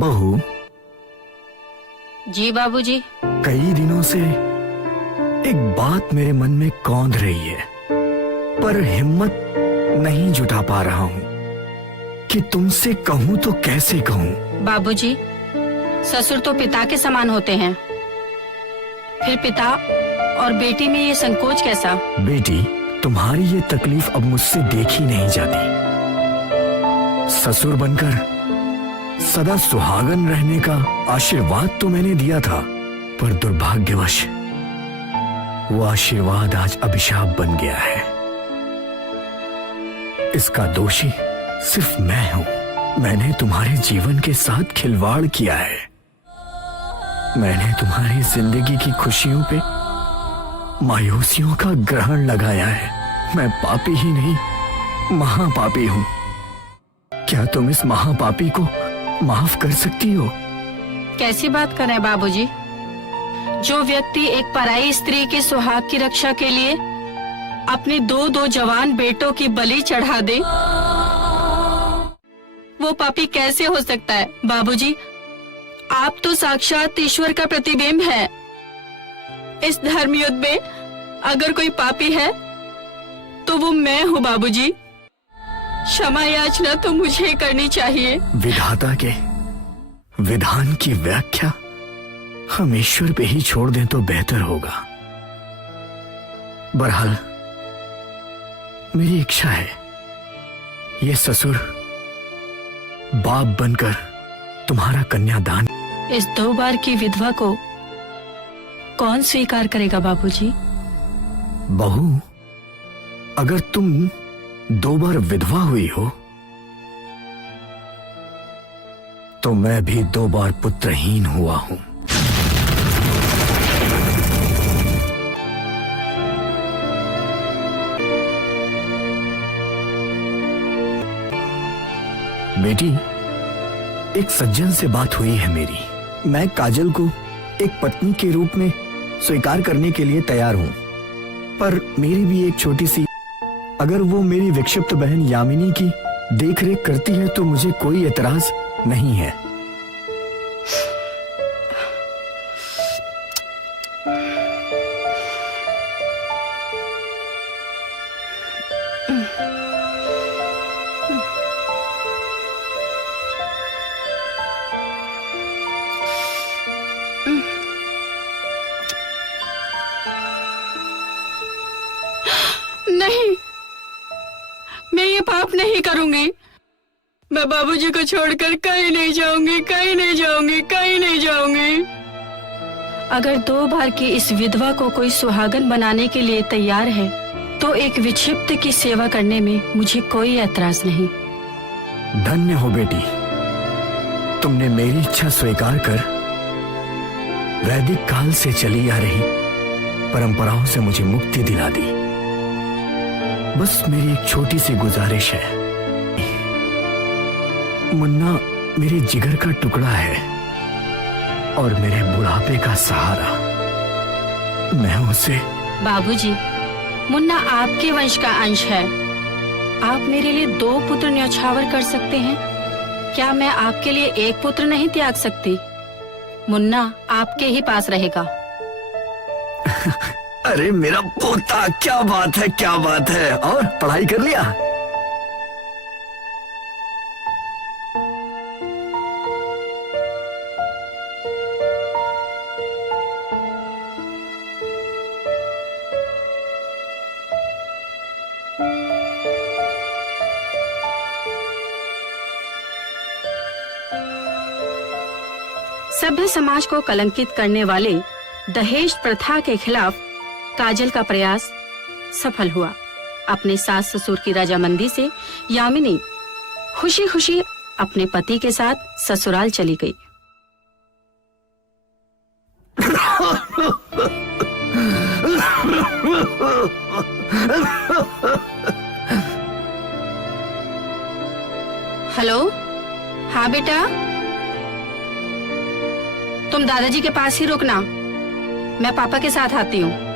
बहू। जी बाबूजी। कई दिनों से एक बात मेरे मन में कौंध रही है, पर हिम्मत नहीं जुटा पा रहा हूँ कि तुमसे कहूँ तो कैसे कहूँ। बाबूजी, ससुर तो पिता के समान होते हैं, फिर पिता और बेटी में ये संकोच कैसा? बेटी, तुम्हारी ये तकलीफ अब मुझसे देखी नहीं जाती। ससुर बनकर सदा सुहागन रहने का आशीर्वाद तो मैंने दिया था, पर दुर्भाग्यवश वो आशीर्वाद आज अभिशाप बन गया है। इसका दोषी सिर्फ मैं हूं। मैंने तुम्हारे जीवन के साथ खिलवाड़ किया है। मैंने तुम्हारी जिंदगी की खुशियों पे मायूसियों का ग्रहण लगाया है। मैं पापी ही नहीं, महापापी हूं। क्या तुम इस महापापी को माफ कर सकती हो? कैसी बात कर रहे हैं बाबूजी? जो व्यक्ति एक पराई स्त्री के सुहाग की रक्षा के लिए अपने दो जवान बेटों की बलि चढ़ा दे, वो पापी कैसे हो सकता है? बाबूजी, आप तो साक्षात ईश्वर का प्रतिबिंब है। इस धर्म युद्ध में अगर कोई पापी है तो वो मैं हूँ बाबूजी। क्षमा याचना तो मुझे करनी चाहिए। विधाता के विधान की व्याख्या हम ईश्वर पे ही छोड़ दें तो बेहतर होगा। बहरहाल मेरी इच्छा है ये ससुर बाप बनकर तुम्हारा कन्यादान। इस 2 बार की विधवा को कौन स्वीकार करेगा बाबूजी? बहू, अगर तुम 2 बार विधवा हुई हो तो मैं भी 2 बार पुत्रहीन हुआ हूं। बेटी, एक सज्जन से बात हुई है मेरी। मैं काजल को एक पत्नी के रूप में स्वीकार करने के लिए तैयार हूं, पर मेरी भी एक छोटी सी, अगर वो मेरी विक्षिप्त बहन यामिनी की देखरेख करती है तो मुझे कोई एतराज नहीं है। नहीं, मैं ये पाप नहीं करूंगी। मैं बाबूजी को छोड़कर कहीं नहीं जाऊंगी, कहीं नहीं जाऊंगी, कहीं नहीं जाऊंगी। अगर 2 बार की इस विधवा को कोई सुहागन बनाने के लिए तैयार है तो एक विक्षिप्त की सेवा करने में मुझे कोई ऐतराज नहीं। धन्य हो बेटी, तुमने मेरी इच्छा स्वीकार कर वैदिक काल से चली आ रही परंपराओं से मुझे मुक्ति दिला दी। बस मेरी एक छोटी सी गुजारिश है। मुन्ना मेरे जिगर का टुकड़ा है और मेरे बुढ़ापे का सहारा। मैं उसे... बाबूजी, मुन्ना आपके वंश का अंश है। आप मेरे लिए 2 पुत्र न्यौछावर कर सकते हैं, क्या मैं आपके लिए 1 पुत्र नहीं त्याग सकती? मुन्ना आपके ही पास रहेगा। अरे मेरा पोता, क्या बात है, क्या बात है। और पढ़ाई कर लिया? सभ्य समाज को कलंकित करने वाले दहेज प्रथा के खिलाफ काजल का प्रयास सफल हुआ। अपने सास ससुर की रजामंदी से यामिनी खुशी खुशी अपने पति के साथ ससुराल चली गई। हेलो, हाँ बेटा, तुम दादाजी के पास ही रुकना, मैं पापा के साथ आती हूँ।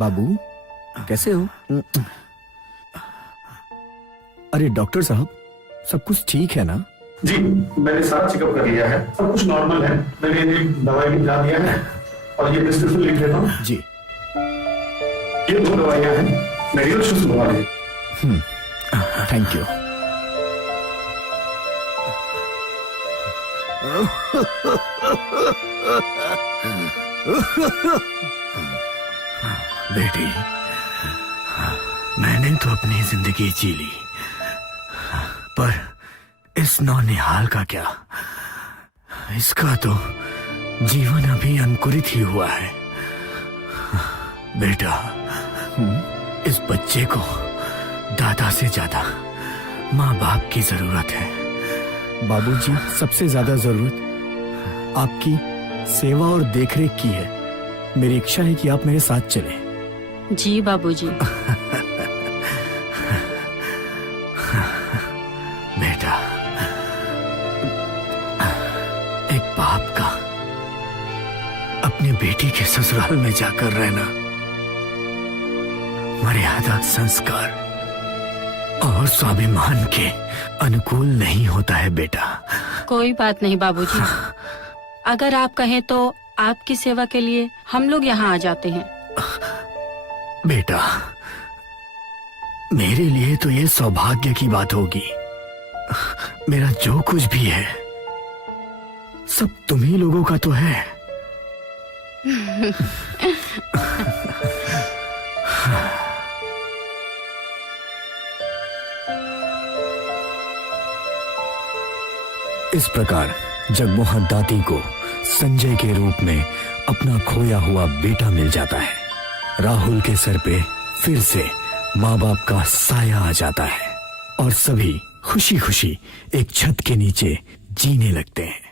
बाबू कैसे हो? अरे डॉक्टर साहब, सब कुछ ठीक है ना? जी, मैंने सारा चेकअप कर लिया है, सब कुछ नॉर्मल है। मैंने एक दवाई भी ला दिया है और ये प्रिस्क्रिप्शन लिख देता हूँ। जी। ये 2 दवाइयाँ हैं, मेडिकल शुल्क मंगवा लीजिए। Thank you. बेटी, मैंने तो अपनी जिंदगी जी ली, पर इस नौनिहाल का क्या? इसका तो जीवन अभी अंकुरित ही हुआ है। बेटा, इस बच्चे को दादा से ज्यादा माँ बाप की जरूरत है। बाबूजी, सबसे ज्यादा जरूरत आपकी सेवा और देखरेख की है। मेरी इच्छा है कि आप मेरे साथ चलें। जी बाबूजी। बेटा, एक बाप का अपनी बेटी के ससुराल में जाकर रहना मर्यादा, संस्कार और स्वाभिमान के अनुकूल नहीं होता है बेटा। कोई बात नहीं बाबूजी, अगर आप कहें तो आपकी सेवा के लिए हम लोग यहाँ आ जाते हैं। बेटा, मेरे लिए तो ये सौभाग्य की बात होगी। मेरा जो कुछ भी है सब तुम्ही लोगों का तो है। इस प्रकार जगमोहन दाती को संजय के रूप में अपना खोया हुआ बेटा मिल जाता है। राहुल के सर पे फिर से माँ बाप का साया आ जाता है और सभी खुशी खुशी एक छत के नीचे जीने लगते हैं।